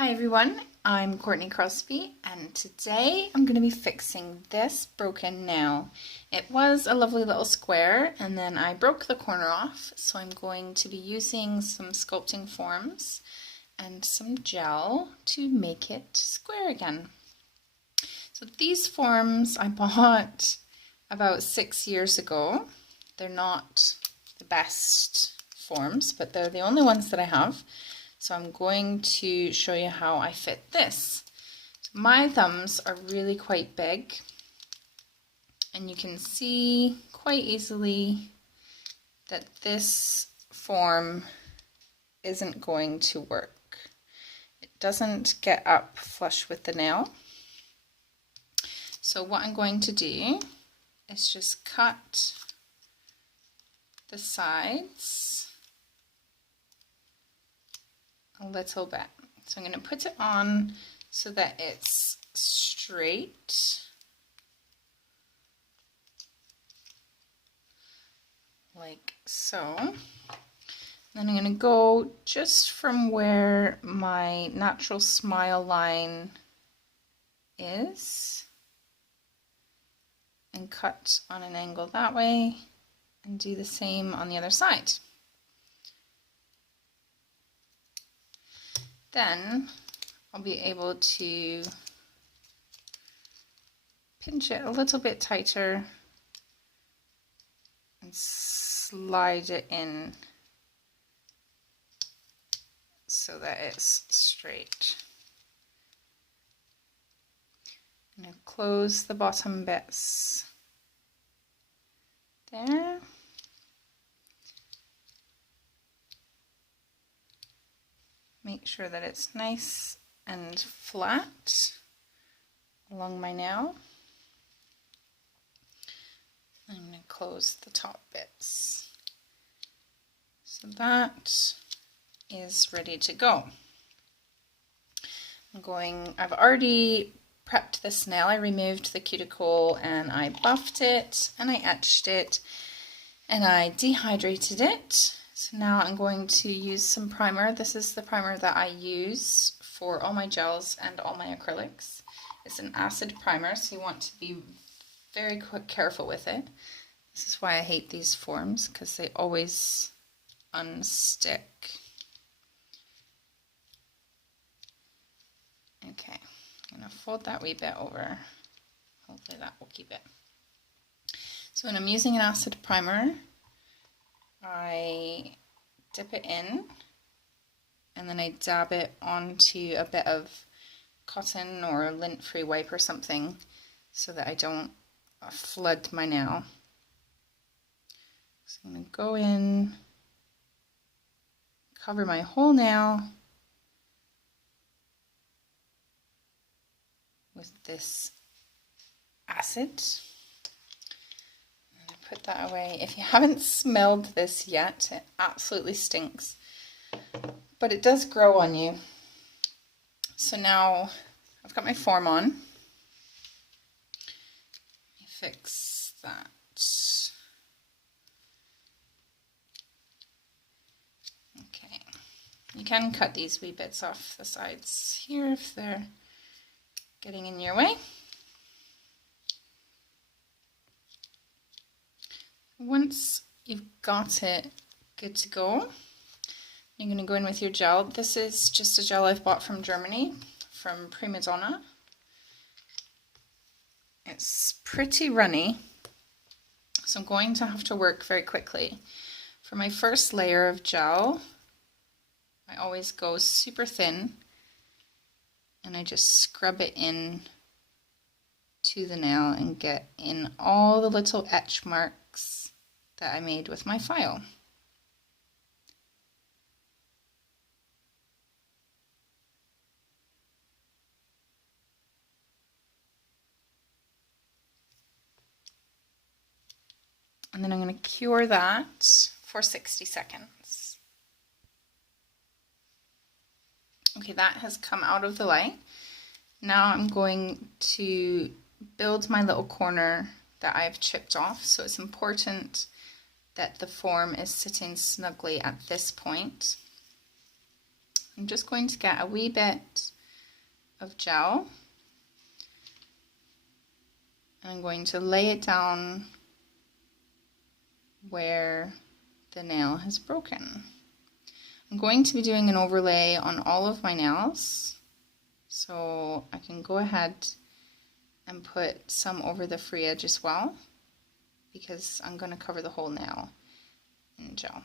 Hi everyone, I'm Courtney Crosby and today I'm going to be fixing this broken nail. It was a lovely little square and then I broke the corner off, so I'm going to be using some sculpting forms and some gel to make it square again. So these forms I bought about 6 years ago. They're not the best forms, but they're the only ones that I have. So I'm going to show you how I fit this. My thumbs are really quite big, and you can see quite easily that this form isn't going to work. It doesn't get up flush with the nail. So what I'm going to do is just cut the sides a little bit. So I'm going to put it on so that it's straight, like so. Then I'm going to go just from where my natural smile line is and cut on an angle that way and do the same on the other side. Then I'll be able to pinch it a little bit tighter and slide it in so that it's straight. I'm going to close the bottom bits there. Make sure that it's nice and flat along my nail. I'm going to close the top bits. So that is ready to go. I've already prepped this nail. I removed the cuticle and I buffed it and I etched it and I dehydrated it. So now I'm going to use some primer. This is the primer that I use for all my gels and all my acrylics. It's an acid primer, so you want to be very careful with it. This is why I hate these forms, because they always unstick. Okay, I'm going to fold that wee bit over. Hopefully that will keep it. So when I'm using an acid primer, I dip it in and then I dab it onto a bit of cotton or lint-free wipe or something so that I don't flood my nail. So I'm going to go in, cover my whole nail with this acid. Put that away. If you haven't smelled this yet, it absolutely stinks, but it does grow on you. So now I've got my form on. Let me fix that. Okay, you can cut these wee bits off the sides here if they're getting in your way. Once you've got it good to go, you're going to go in with your gel. This is just a gel I've bought from Germany, from Prima Donna. It's pretty runny, so I'm going to have to work very quickly. For my first layer of gel, I always go super thin and I just scrub it in to the nail and get in all the little etch marks that I made with my file. And then I'm going to cure that for 60 seconds. Okay, that has come out of the light. Now I'm going to build my little corner that I've chipped off. So it's important that the form is sitting snugly at this point. I'm just going to get a wee bit of gel. And I'm going to lay it down where the nail has broken. I'm going to be doing an overlay on all of my nails, so I can go ahead and put some over the free edge as well, because I'm going to cover the whole nail in gel.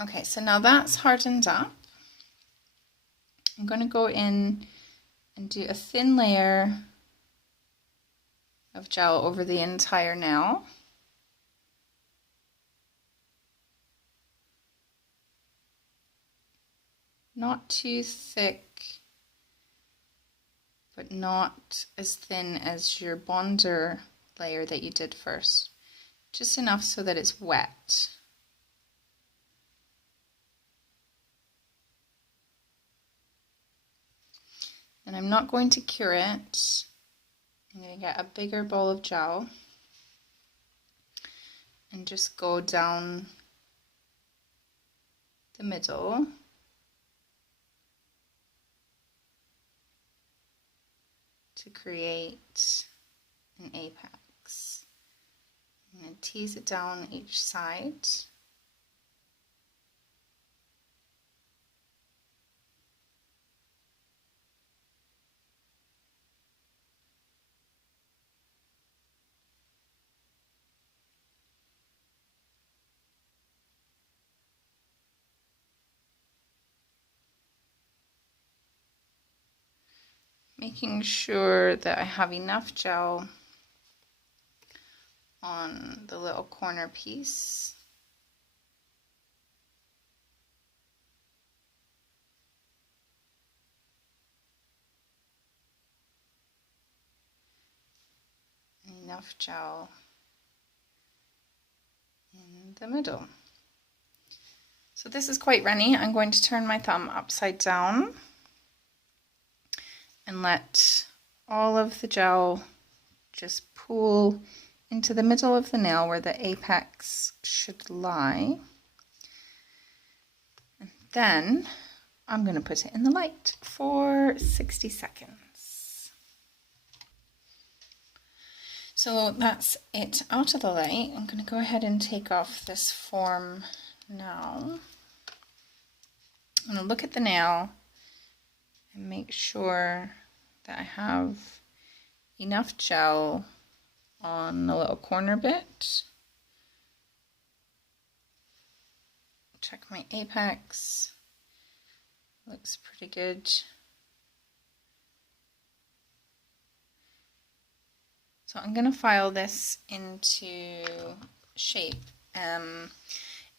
Okay, so now that's hardened up. I'm going to go in and do a thin layer of gel over the entire nail. Not too thick, but not as thin as your bonder layer that you did first. Just enough so that it's wet. And I'm not going to cure it. I'm going to get a bigger ball of gel and just go down the middle to create an apex. I'm going to tease it down each side. Making sure that I have enough gel on the little corner piece. Enough gel in the middle. So this is quite runny. I'm going to turn my thumb upside down and let all of the gel just pool into the middle of the nail where the apex should lie. And then I'm going to put it in the light for 60 seconds. So that's it out of the light. I'm going to go ahead and take off this form now. I'm going to look at the nail and make sure that I have enough gel on the little corner bit. Check my apex. Looks pretty good. So I'm going to file this into shape.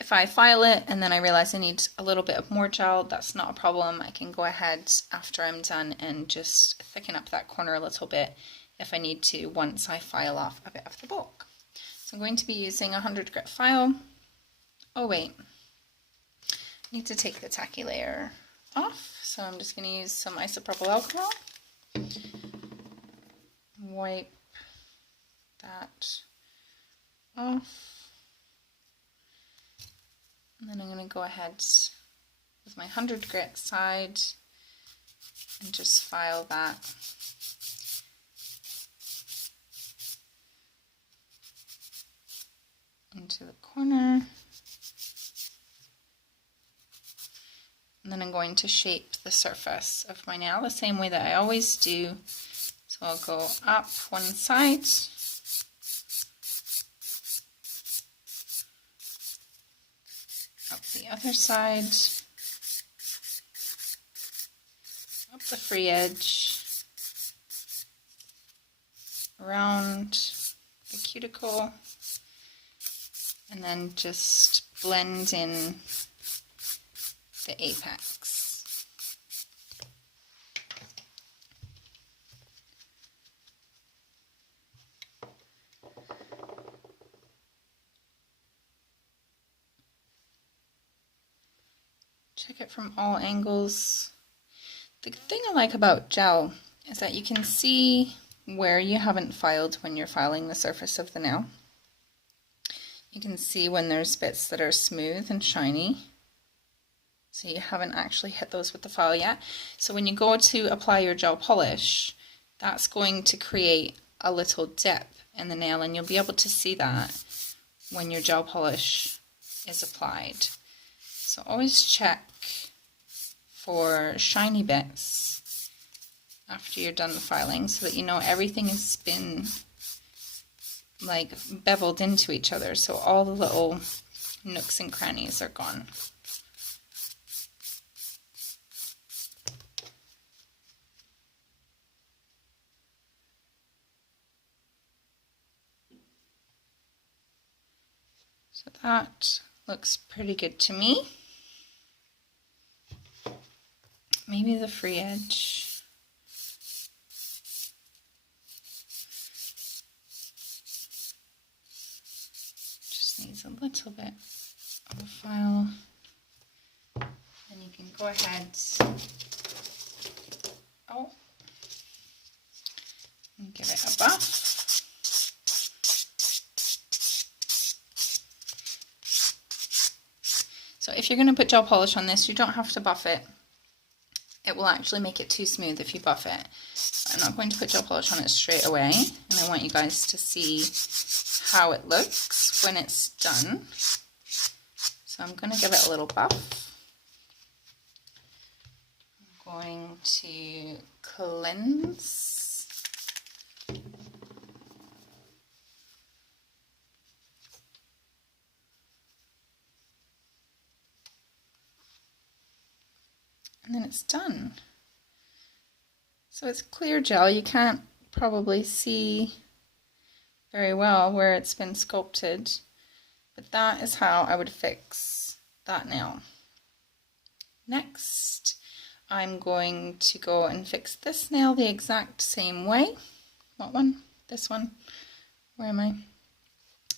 If I file it and then I realize I need a little bit of more gel, that's not a problem. I can go ahead after I'm done and just thicken up that corner a little bit if I need to once I file off a bit of the bulk. So I'm going to be using a 100 grit file. Oh wait, I need to take the tacky layer off. So I'm just going to use some isopropyl alcohol. Wipe that off. And then I'm going to go ahead with my 100 grit side and just file that into the corner. And then I'm going to shape the surface of my nail the same way that I always do. So I'll go up one side, up the other side, up the free edge, around the cuticle, and then just blend in the apex. Check it from all angles. The thing I like about gel is that you can see where you haven't filed when you're filing the surface of the nail. You can see when there's bits that are smooth and shiny. So you haven't actually hit those with the file yet. So when you go to apply your gel polish, that's going to create a little dip in the nail, and you'll be able to see that when your gel polish is applied. So always check for shiny bits after you're done the filing so that you know everything has been like beveled into each other, so all the little nooks and crannies are gone. So that looks pretty good to me. Maybe the free edge. Just needs a little bit of a file. Then you can go ahead and give it a buff. So if you're going to put gel polish on this, you don't have to buff it. It will actually make it too smooth if you buff it. I'm not going to put gel polish on it straight away, and I want you guys to see how it looks when it's done. So I'm going to give it a little buff. I'm going to cleanse. And then it's done. So it's clear gel. You can't probably see very well where it's been sculpted, but that is how I would fix that nail. Next, I'm going to go and fix this nail the exact same way. What one? This one? Where am I?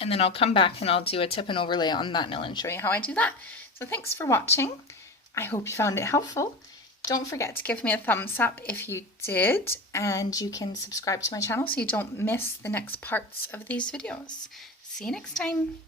And then I'll come back and I'll do a tip and overlay on that nail and show you how I do that. So thanks for watching. I hope you found it helpful. Don't forget to give me a thumbs up if you did, and you can subscribe to my channel so you don't miss the next parts of these videos. See you next time.